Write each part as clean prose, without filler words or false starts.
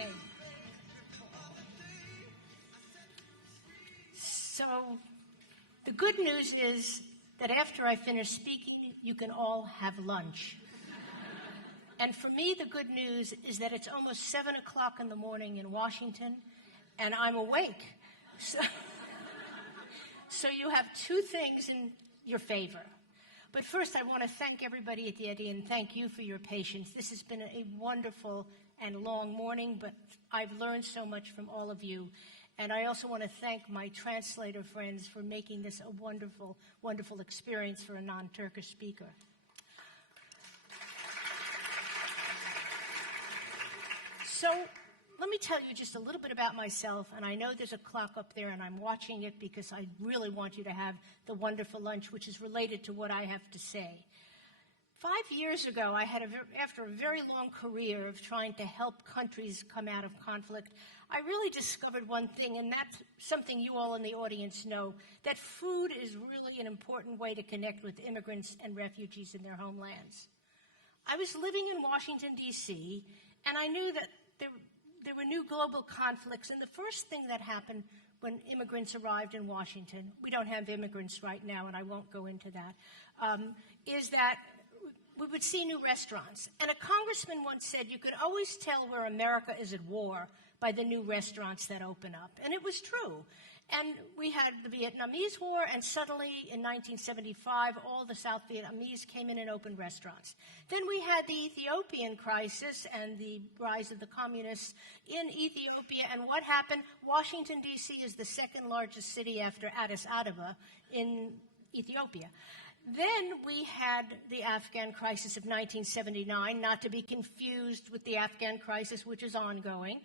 Okay. So the good news is that after I finish speaking, you can all have lunch. And for me, the good news is that it's almost 7 o'clock in the morning in Washington, and I'm awake. So you have two things in your favor. But first, I want to thank everybody at YEDİ and thank you for your patience. This has been a wonderful and long morning, but I've learned so much from all of you. And I also want to thank my translator friends for making this a wonderful, wonderful experience for a non-Turkish speaker. So let me tell you just a little bit about myself, and I know there's a clock up there, and I'm watching it because I really want you to have the wonderful lunch, which is related to what I have to say. 5 years ago, after a very long career of trying to help countries come out of conflict, I really discovered one thing, and that's something you all in the audience know, that food is really an important way to connect with immigrants and refugees in their homelands. I was living in Washington, D.C., and I knew that there were new global conflicts, and the first thing that happened when immigrants arrived in Washington, we don't have immigrants right now, and I won't go into that, is that we would see new restaurants. And a congressman once said, you could always tell where America is at war by the new restaurants that open up. And it was true. And we had the Vietnamese War, and suddenly in 1975, all the South Vietnamese came in and opened restaurants. Then we had the Ethiopian crisis and the rise of the communists in Ethiopia. And what happened? Washington, D.C. is the second largest city after Addis Ababa in Ethiopia. Then we had the Afghan crisis of 1979, not to be confused with the Afghan crisis, which is ongoing.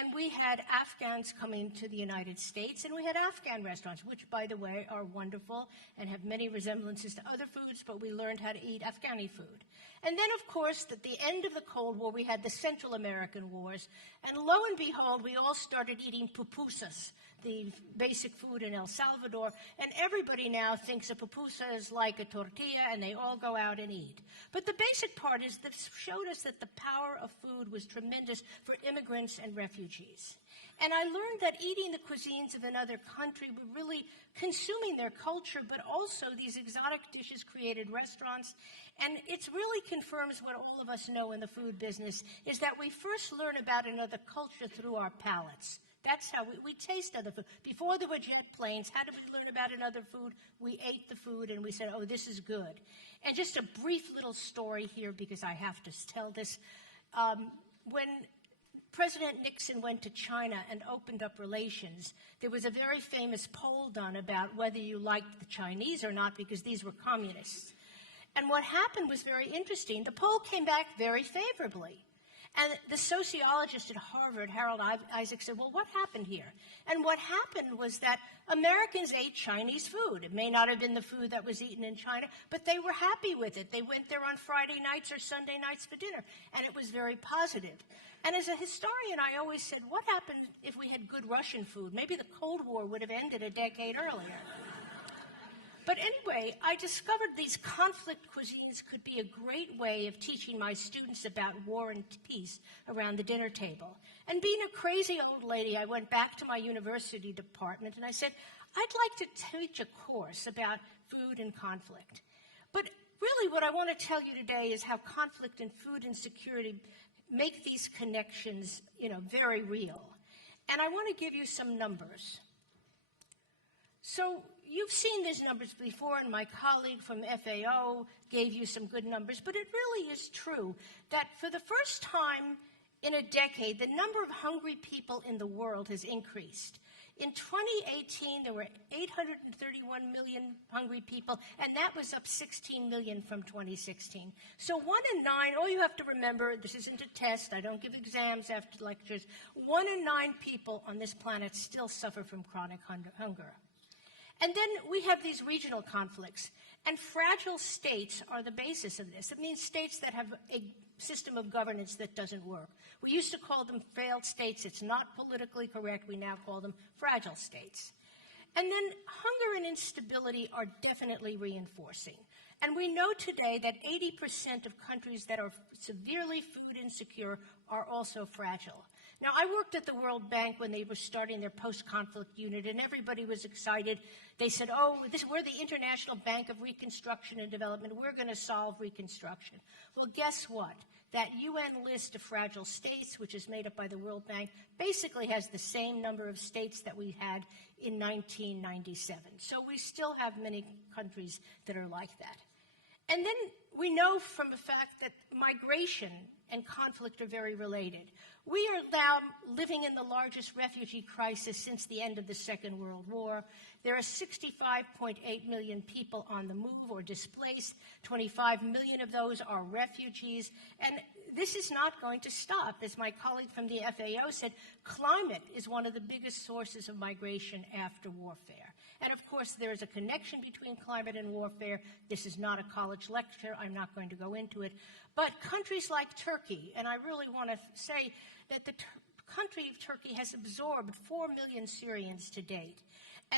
And we had Afghans coming to the United States, and we had Afghan restaurants, which, by the way, are wonderful and have many resemblances to other foods, but we learned how to eat Afghani food. And then, of course, at the end of the Cold War, we had the Central American Wars, and lo and behold, we all started eating pupusas, the basic food in El Salvador, and everybody now thinks a pupusa is like a tortilla, and they all go out and eat. But the basic part is this showed us that the power of food was tremendous for immigrants and refugees. And I learned that eating the cuisines of another country were really consuming their culture, but also these exotic dishes created restaurants. And it really confirms what all of us know in the food business, is that we first learn about another culture through our palates. That's how we taste other food. Before there were jet planes, how did we learn about another food? We ate the food and we said, oh, this is good. And just a brief little story here, because I have to tell this. When President Nixon went to China and opened up relations, there was a very famous poll done about whether you liked the Chinese or not, because these were communists. And what happened was very interesting. The poll came back very favorably. And the sociologist at Harvard, Harold Isaac, said, well, what happened here? And what happened was that Americans ate Chinese food. It may not have been the food that was eaten in China, but they were happy with it. They went there on Friday nights or Sunday nights for dinner, and it was very positive. And as a historian, I always said, what happened if we had good Russian food? Maybe the Cold War would have ended a decade earlier. But anyway, I discovered these conflict cuisines could be a great way of teaching my students about war and peace around the dinner table. And being a crazy old lady, I went back to my university department and I said, I'd like to teach a course about food and conflict. But really what I want to tell you today is how conflict and food insecurity make these connections, very real. And I want to give you some numbers. So you've seen these numbers before, and my colleague from FAO gave you some good numbers, but it really is true that for the first time in a decade, the number of hungry people in the world has increased. In 2018, there were 831 million hungry people, and that was up 16 million from 2016. So 1 in 9, all you have to remember, this isn't a test, I don't give exams after lectures, 1 in 9 people on this planet still suffer from chronic hunger. And then we have these regional conflicts, and fragile states are the basis of this. It means states that have a system of governance that doesn't work. We used to call them failed states. It's not politically correct. We now call them fragile states. And then hunger and instability are definitely reinforcing. And we know today that 80% of countries that are severely food insecure are also fragile. Now, I worked at the World Bank when they were starting their post-conflict unit, and everybody was excited. They said, oh, we're the International Bank of Reconstruction and Development. We're going to solve reconstruction. Well, guess what? That UN list of fragile states, which is made up by the World Bank, basically has the same number of states that we had in 1997. So we still have many countries that are like that. And then we know from the fact that migration and conflict are very related. We are now living in the largest refugee crisis since the end of the Second World War. There are 65.8 million people on the move or displaced. 25 million of those are refugees. And this is not going to stop. As my colleague from the FAO said, climate is one of the biggest sources of migration after warfare. And of course, there is a connection between climate and warfare. This is not a college lecture. I'm not going to go into it. But countries like Turkey, and I really want to say that the country of Turkey has absorbed 4 million Syrians to date.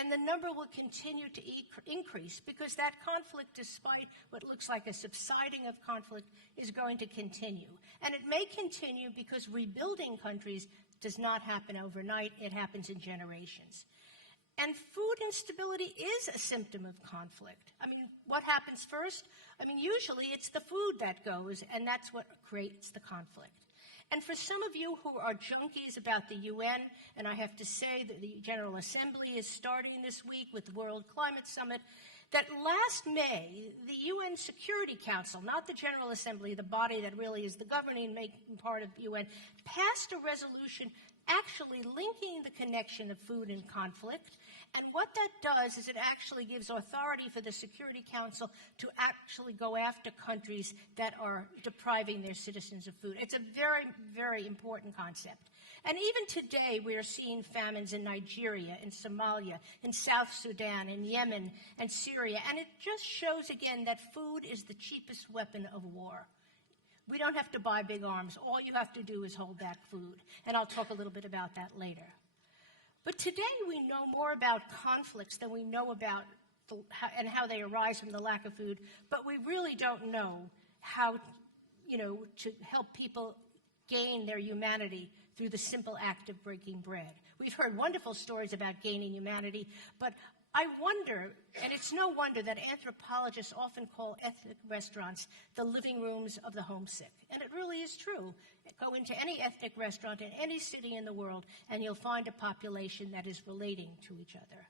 And the number will continue to increase because that conflict, despite what looks like a subsiding of conflict, is going to continue. And it may continue because rebuilding countries does not happen overnight. It happens in generations. And food instability is a symptom of conflict. I mean, what happens first? I mean, usually it's the food that goes, and that's what creates the conflict. And for some of you who are junkies about the UN, and I have to say that the General Assembly is starting this week with the World Climate Summit, that last May, the UN Security Council, not the General Assembly, the body that really is the governing part of the UN, passed a resolution actually linking the connection of food and conflict. And what that does is it actually gives authority for the Security Council to actually go after countries that are depriving their citizens of food. It's a very, very important concept. And even today, we are seeing famines in Nigeria, in Somalia, in South Sudan, in Yemen, and Syria. And it just shows again that food is the cheapest weapon of war. We don't have to buy big arms. All you have to do is hold back food. And I'll talk a little bit about that later. But today we know more about conflicts than we know about how they arise from the lack of food. But we really don't know how, to help people gain their humanity through the simple act of breaking bread. We've heard wonderful stories about gaining humanity, but I wonder, and it's no wonder that anthropologists often call ethnic restaurants the living rooms of the homesick. And it really is true. Go into any ethnic restaurant in any city in the world, and you'll find a population that is relating to each other.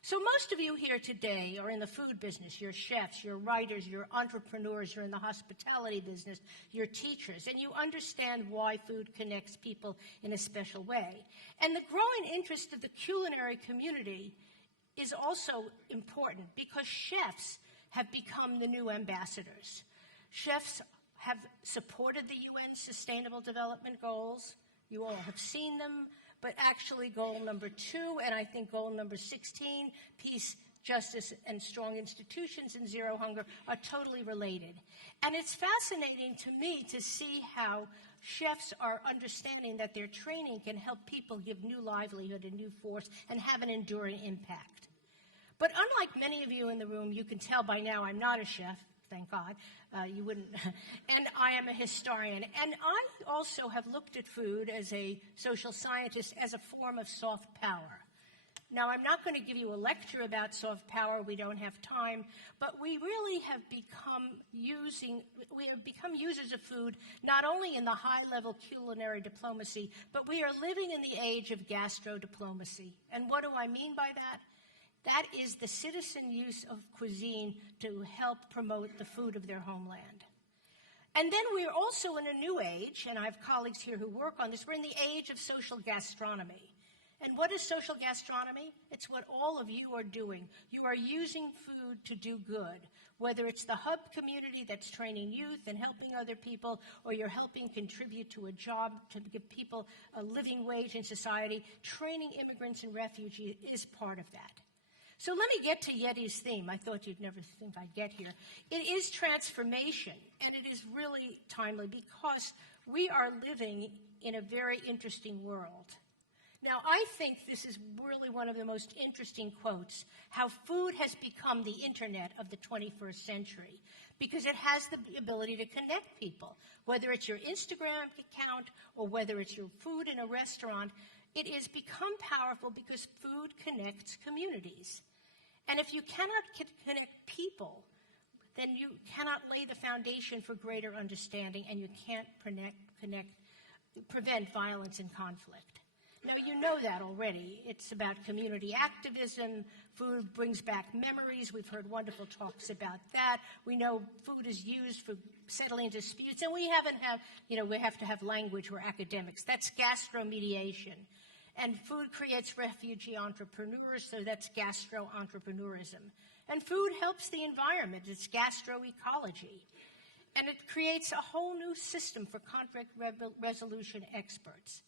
So most of you here today are in the food business. You're chefs, you're writers, you're entrepreneurs, you're in the hospitality business, you're teachers, and you understand why food connects people in a special way. And the growing interest of the culinary community is also important because chefs have become the new ambassadors. Chefs have supported the UN Sustainable Development Goals. You all have seen them, but actually goal number 2 and I think goal number 16, peace, justice, and strong institutions and zero hunger are totally related. And it's fascinating to me to see how chefs are understanding that their training can help people give new livelihood and new force and have an enduring impact. But unlike many of you in the room, you can tell by now I'm not a chef, thank God, you wouldn't, and I am a historian. And I also have looked at food as a social scientist as a form of soft power. Now, I'm not going to give you a lecture about soft power, we don't have time, but we really have become users of food not only in the high-level culinary diplomacy, but we are living in the age of gastrodiplomacy. And what do I mean by that? That is the citizen use of cuisine to help promote the food of their homeland. And then we're also in a new age, and I have colleagues here who work on this, we're in the age of social gastronomy. And what is social gastronomy? It's what all of you are doing. You are using food to do good, whether it's the hub community that's training youth and helping other people, or you're helping contribute to a job to give people a living wage in society. Training immigrants and refugees is part of that. So let me get to YEDİ's theme. I thought you'd never think I'd get here. It is transformation, and it is really timely because we are living in a very interesting world. Now, I think this is really one of the most interesting quotes, how food has become the internet of the 21st century, because it has the ability to connect people. Whether it's your Instagram account or whether it's your food in a restaurant, it has become powerful because food connects communities. And if you cannot connect people, then you cannot lay the foundation for greater understanding, and you can't prevent violence and conflict. Now, you know that already. It's about community activism. Food brings back memories. We've heard wonderful talks about that. We know food is used for settling disputes, and we have to have language. We're academics. That's gastromediation. And food creates refugee entrepreneurs, so that's gastro-entrepreneurism. And food helps the environment. It's gastroecology. And it creates a whole new system for conflict resolution experts.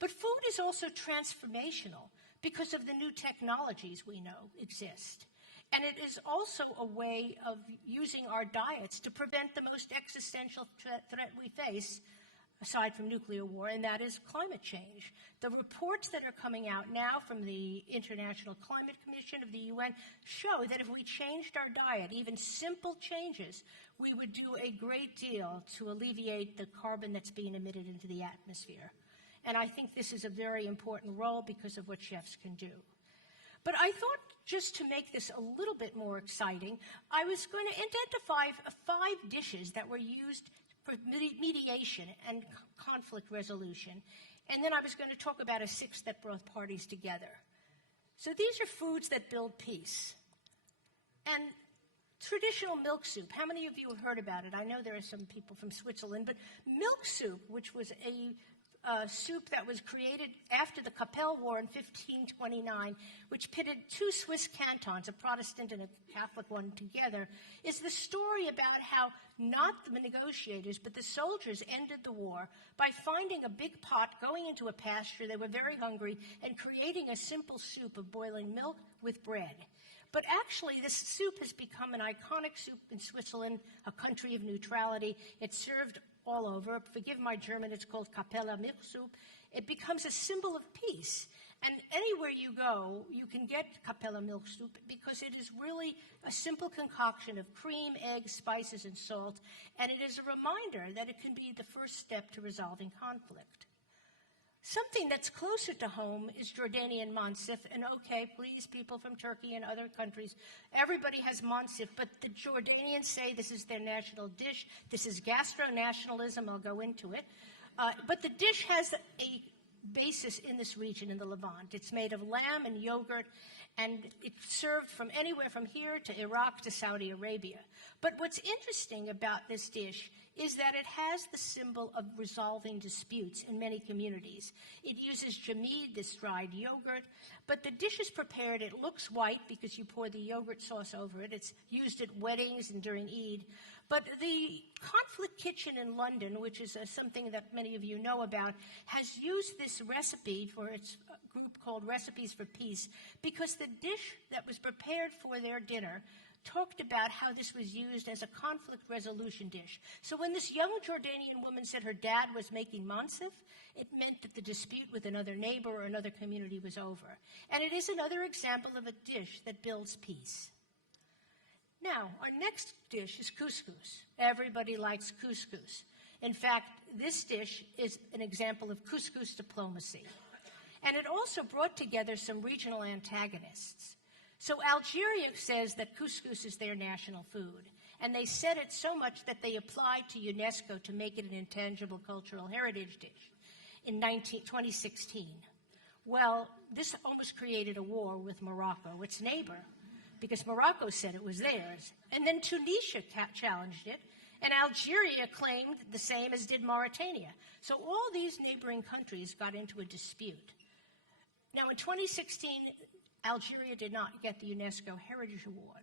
But food is also transformational because of the new technologies we know exist. And it is also a way of using our diets to prevent the most existential threat we face, aside from nuclear war, and that is climate change. The reports that are coming out now from the International Climate Commission of the UN show that if we changed our diet, even simple changes, we would do a great deal to alleviate the carbon that's being emitted into the atmosphere. And I think this is a very important role because of what chefs can do. But I thought, just to make this a little bit more exciting, I was going to identify 5 dishes that were used for mediation and conflict resolution. And then I was going to talk about a 6th that brought parties together. So these are foods that build peace. And traditional milk soup, how many of you have heard about it? I know there are some people from Switzerland, but milk soup, which was a soup that was created after the Capelle War in 1529, which pitted 2 Swiss cantons, a Protestant and a Catholic one, together, is the story about how not the negotiators, but the soldiers ended the war by finding a big pot, going into a pasture, they were very hungry, and creating a simple soup of boiling milk with bread. But actually, this soup has become an iconic soup in Switzerland, a country of neutrality. It's served all over. Forgive my German, it's called Capella milk soup. It becomes a symbol of peace. And anywhere you go, you can get Capella milk soup because it is really a simple concoction of cream, eggs, spices, and salt. And it is a reminder that it can be the first step to resolving conflict. Something that's closer to home is Jordanian mansif. And okay, please, people from Turkey and other countries, everybody has mansif, but the Jordanians say this is their national dish. This is gastro-nationalism. I'll go into it. But the dish has a basis in this region, in the Levant. It's made of lamb and yogurt, and it's served from anywhere from here to Iraq to Saudi Arabia. But what's interesting about this dish is that it has the symbol of resolving disputes in many communities. It uses jamid, this dried yogurt, but the dish is prepared, it looks white because you pour the yogurt sauce over it. It's used at weddings and during Eid. But the Conflict Kitchen in London, which is something that many of you know about, has used this recipe for its group called Recipes for Peace because the dish that was prepared for their dinner talked about how this was used as a conflict resolution dish. So when this young Jordanian woman said her dad was making mansif, it meant that the dispute with another neighbor or another community was over. And it is another example of a dish that builds peace. Now, our next dish is couscous. Everybody likes couscous. In fact, this dish is an example of couscous diplomacy. And it also brought together some regional antagonists. So Algeria says that couscous is their national food. And they said it so much that they applied to UNESCO to make it an intangible cultural heritage dish in 2016. Well, this almost created a war with Morocco, its neighbor, because Morocco said it was theirs. And then Tunisia challenged it, and Algeria claimed the same, as did Mauritania. So all these neighboring countries got into a dispute. Now, in 2016, Algeria did not get the UNESCO Heritage Award.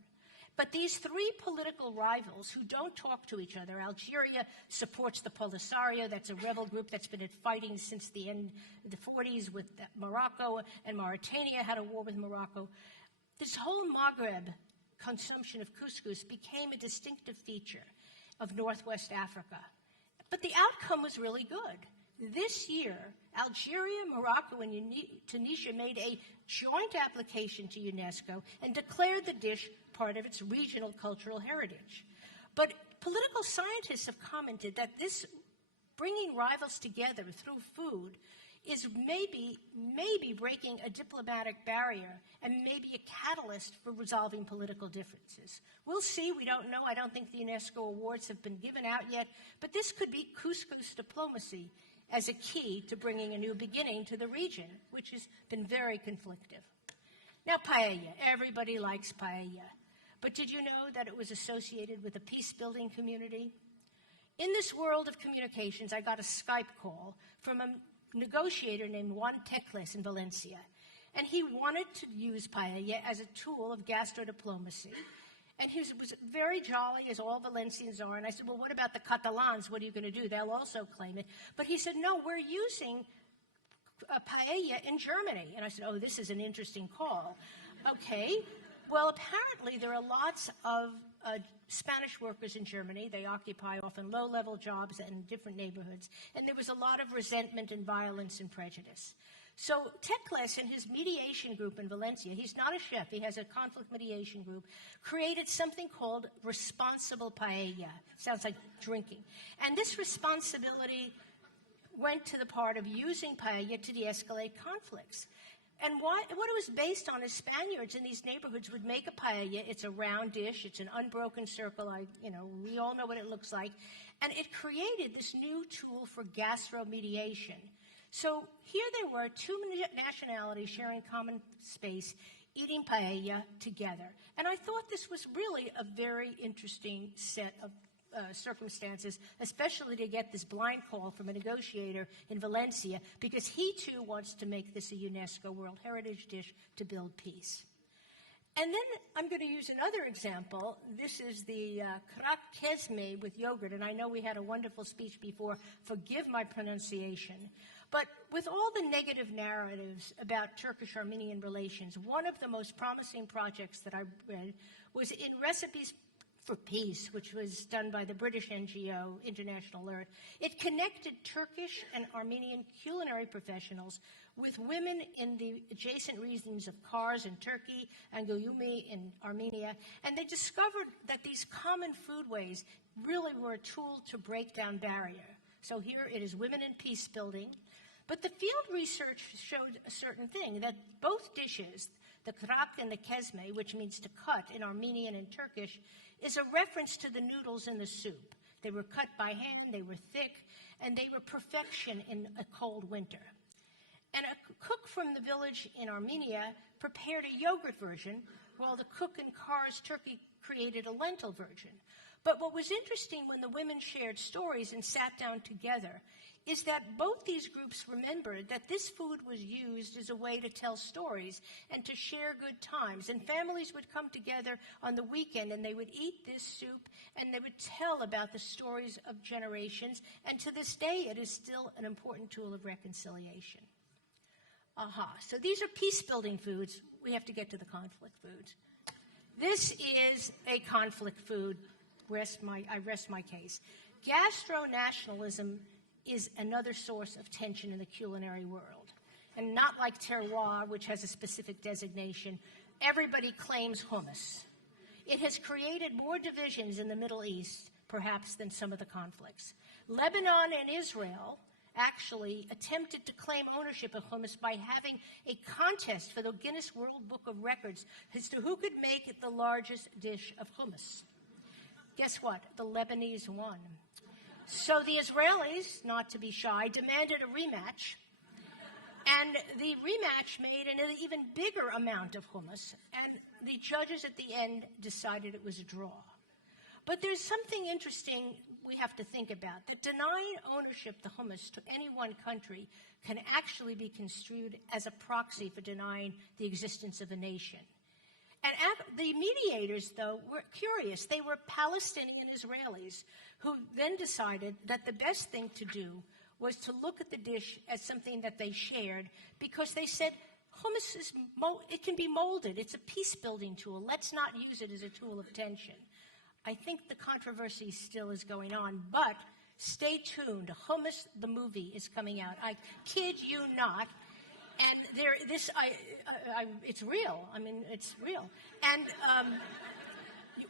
But these 3 political rivals who don't talk to each other, Algeria supports the Polisario, that's a rebel group that's been fighting since the end of the 40s with Morocco, and Mauritania had a war with Morocco. This whole Maghreb consumption of couscous became a distinctive feature of Northwest Africa. But the outcome was really good. This year, Algeria, Morocco, and Tunisia made a joint application to UNESCO and declared the dish part of its regional cultural heritage. But political scientists have commented that this bringing rivals together through food is maybe breaking a diplomatic barrier and maybe a catalyst for resolving political differences. We'll see. We don't know. I don't think the UNESCO awards have been given out yet, but this could be couscous diplomacy as a key to bringing a new beginning to the region, which has been very conflictive. Now, paella. Everybody likes paella. But did you know that it was associated with a peace-building community? In this world of communications, I got a Skype call from a negotiator named Juan Tecles in Valencia, and he wanted to use paella as a tool of gastrodiplomacy. And he was very jolly, as all Valencians are. And I said, well, what about the Catalans? What are you going to do? They'll also claim it. But he said, no, we're using paella in Germany. And I said, oh, this is an interesting call. Okay. Well, apparently there are lots of Spanish workers in Germany. They occupy often low-level jobs in different neighborhoods. And there was a lot of resentment and violence and prejudice. So Tecles and his mediation group in Valencia, he's not a chef, he has a conflict mediation group, created something called responsible paella. Sounds like drinking. And this responsibility went to the part of using paella to de-escalate conflicts. And what it was based on is Spaniards in these neighborhoods would make a paella. It's a round dish. It's an unbroken circle. We all know what it looks like. And it created this new tool for gastromediation. So here they were, two nationalities sharing common space, eating paella together. And I thought this was really a very interesting set of circumstances, especially to get this blind call from a negotiator in Valencia, because he too wants to make this a UNESCO World Heritage dish to build peace. And then I'm going to use another example. This is the krak kesme with yogurt, and I know we had a wonderful speech before. Forgive my pronunciation. But with all the negative narratives about Turkish-Armenian relations, one of the most promising projects that I read was in Recipes for Peace, which was done by the British NGO International Alert. It connected Turkish and Armenian culinary professionals with women in the adjacent regions of Kars in Turkey and Guyumi in Armenia, and they discovered that these common foodways really were a tool to break down barrier. So here it is women in peace building. But the field research showed a certain thing, that both dishes, the krak and the kesme, which means to cut in Armenian and Turkish, is a reference to the noodles in the soup. They were cut by hand, they were thick, and they were perfection in a cold winter. And a cook from the village in Armenia prepared a yogurt version, while the cook in Kars, Turkey, created a lentil version. But what was interesting when the women shared stories and sat down together is that both these groups remembered that this food was used as a way to tell stories and to share good times. And families would come together on the weekend and they would eat this soup and they would tell about the stories of generations. And to this day, it is still an important tool of reconciliation. So these are peace-building foods. We have to get to the conflict foods. This is a conflict food. I rest my case. Gastro-nationalism is another source of tension in the culinary world. And not like terroir, which has a specific designation, everybody claims hummus. It has created more divisions in the Middle East, perhaps, than some of the conflicts. Lebanon and Israel actually attempted to claim ownership of hummus by having a contest for the Guinness World Book of Records as to who could make it the largest dish of hummus. Guess what? The Lebanese won. So the Israelis, not to be shy, demanded a rematch. And the rematch made an even bigger amount of hummus. And the judges at the end decided it was a draw. But there's something interesting we have to think about, that denying ownership to hummus to any one country can actually be construed as a proxy for denying the existence of a nation. And the mediators, though, were curious. They were Palestinian Israelis who then decided that the best thing to do was to look at the dish as something that they shared, because they said, hummus it can be molded. It's a peace-building tool. Let's not use it as a tool of tension. I think the controversy still is going on, but Stay tuned. Hummus, the movie, is coming out. I kid you not. And it's real. I mean, it's real. And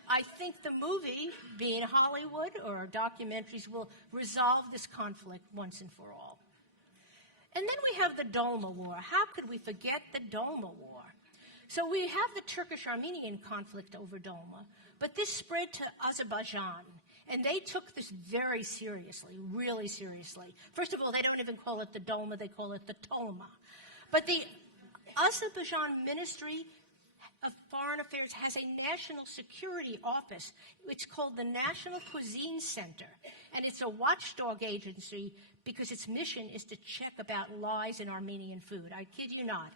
I think the movie, being Hollywood or documentaries, will resolve this conflict once and for all. And then we have the Dolma War. How could we forget the Dolma War? So we have the Turkish-Armenian conflict over Dolma, but this spread to Azerbaijan, and they took this very seriously, really seriously. First of all, they don't even call it the Dolma, they call it the Tolma. But the Azerbaijan Ministry of Foreign Affairs has a national security office. It's called the National Cuisine Center, and it's a watchdog agency because its mission is to check about lies in Armenian food. I kid you not.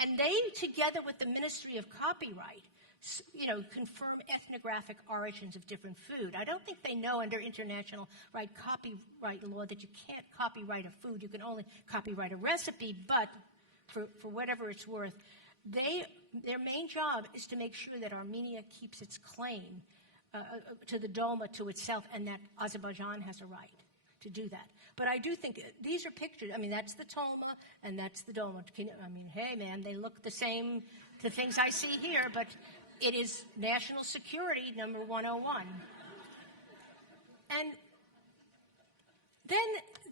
And they, together with the Ministry of Copyright, confirm ethnographic origins of different food. I don't think they know under international copyright law that you can't copyright a food. You can only copyright a recipe, but for whatever it's worth, their main job is to make sure that Armenia keeps its claim to the Dolma to itself, and that Azerbaijan has a right to do that. But I do think these are pictures. I mean, that's the Tolma and that's the Dolma. Hey, man, they look the same to things I see here, but it is national security number 101. And then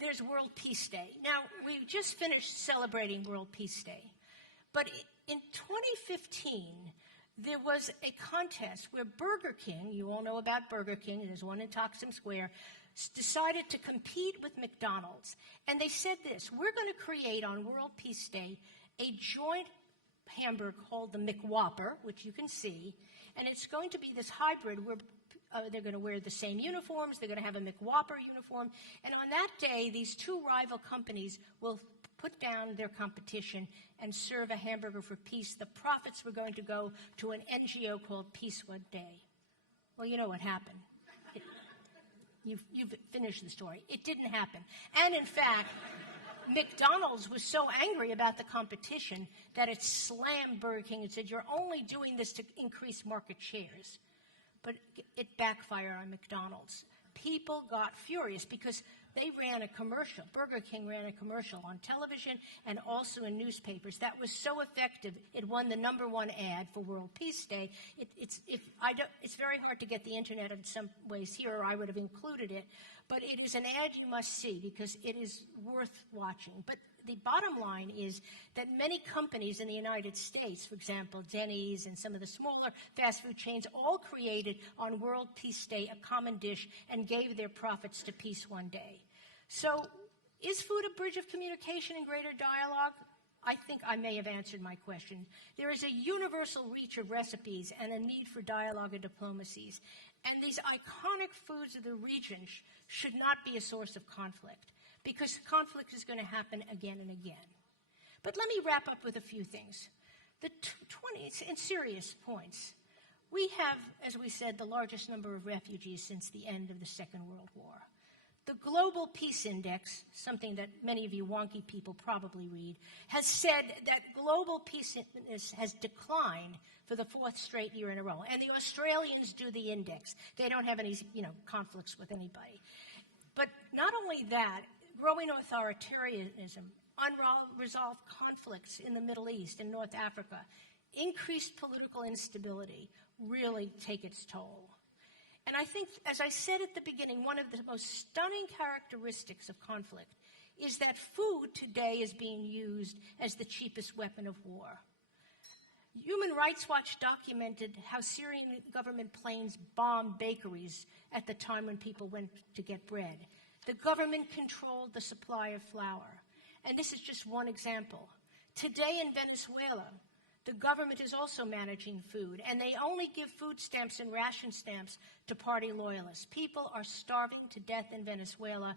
there's World Peace Day. Now, we just finished celebrating World Peace Day, but in 2015, there was a contest where Burger King, you all know about Burger King, there's one in Taksim Square, decided to compete with McDonald's. And they said this: we're going to create on World Peace Day a joint hamburger called the McWhopper, which you can see, and it's going to be this hybrid where they're going to wear the same uniforms, they're going to have a McWhopper uniform, and on that day, these two rival companies will put down their competition and serve a hamburger for peace. The profits were going to go to an NGO called Peace One Day. Well, you know what happened. You've finished the story. It didn't happen. And in fact, McDonald's was so angry about the competition that it slammed Burger King and said, you're only doing this to increase market shares. But it backfired on McDonald's. People got furious because they ran a commercial. Burger King ran a commercial on television and also in newspapers. That was so effective, it won the #1 ad for World Peace Day. It's very hard to get the internet in some ways here, or I would have included it. But it is an ad you must see because it is worth watching. But the bottom line is that many companies in the United States, for example, Denny's and some of the smaller fast food chains, all created on World Peace Day a common dish and gave their profits to Peace One Day. So is food a bridge of communication and greater dialogue? I think I may have answered my question. There is a universal reach of recipes and a need for dialogue and diplomacies. And these iconic foods of the region should not be a source of conflict, because conflict is going to happen again and again. But let me wrap up with a few things. The 20 in serious points. We have, as we said, the largest number of refugees since the end of the Second World War. The Global Peace Index, something that many of you wonky people probably read, has said that global peace has declined for the 4th straight year in a row. And the Australians do the index. They don't have any, conflicts with anybody. But not only that, growing authoritarianism, unresolved conflicts in the Middle East and North Africa, increased political instability really take its toll. And I think, as I said at the beginning, one of the most stunning characteristics of conflict is that food today is being used as the cheapest weapon of war. Human Rights Watch documented how Syrian government planes bombed bakeries at the time when people went to get bread. The government controlled the supply of flour. And this is just one example. Today in Venezuela, the government is also managing food, and they only give food stamps and ration stamps to party loyalists. People are starving to death in Venezuela.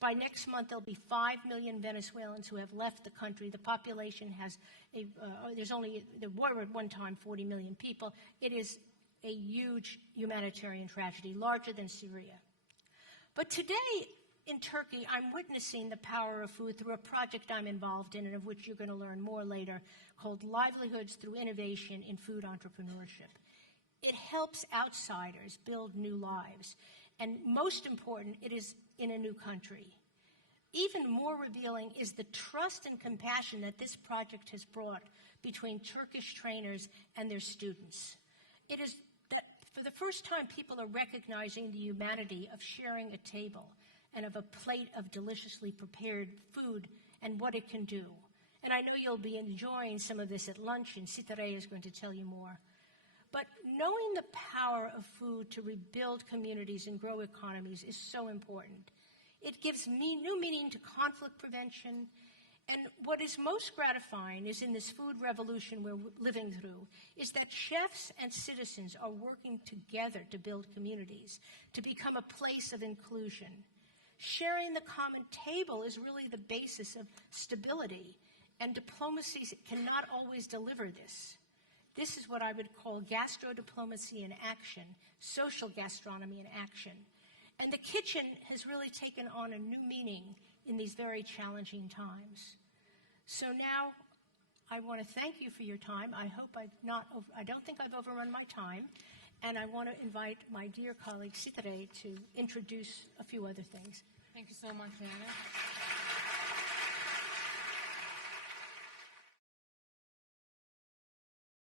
By next month, there'll be 5 million Venezuelans who have left the country. The population has there were at one time 40 million people. It is a huge humanitarian tragedy, larger than Syria. But today, in Turkey, I'm witnessing the power of food through a project I'm involved in, and of which you're going to learn more later, called Livelihoods Through Innovation in Food Entrepreneurship. It helps outsiders build new lives. And most important, it is in a new country. Even more revealing is the trust and compassion that this project has brought between Turkish trainers and their students. It is that for the first time, people are recognizing the humanity of sharing a table and of a plate of deliciously prepared food and what it can do. And I know you'll be enjoying some of this at lunch, and Sitareh is going to tell you more. But knowing the power of food to rebuild communities and grow economies is so important. It gives me new meaning to conflict prevention. And what is most gratifying is in this food revolution we're living through, is that chefs and citizens are working together to build communities, to become a place of inclusion. Sharing the common table is really the basis of stability, and diplomacy cannot always deliver this. This is what I would call gastrodiplomacy in action, social gastronomy in action. And the kitchen has really taken on a new meaning in these very challenging times. So now I want to thank you for your time. I don't think I've overrun my time. And I want to invite my dear colleague Sitareh to introduce a few other things. Thank you so much, Johanna.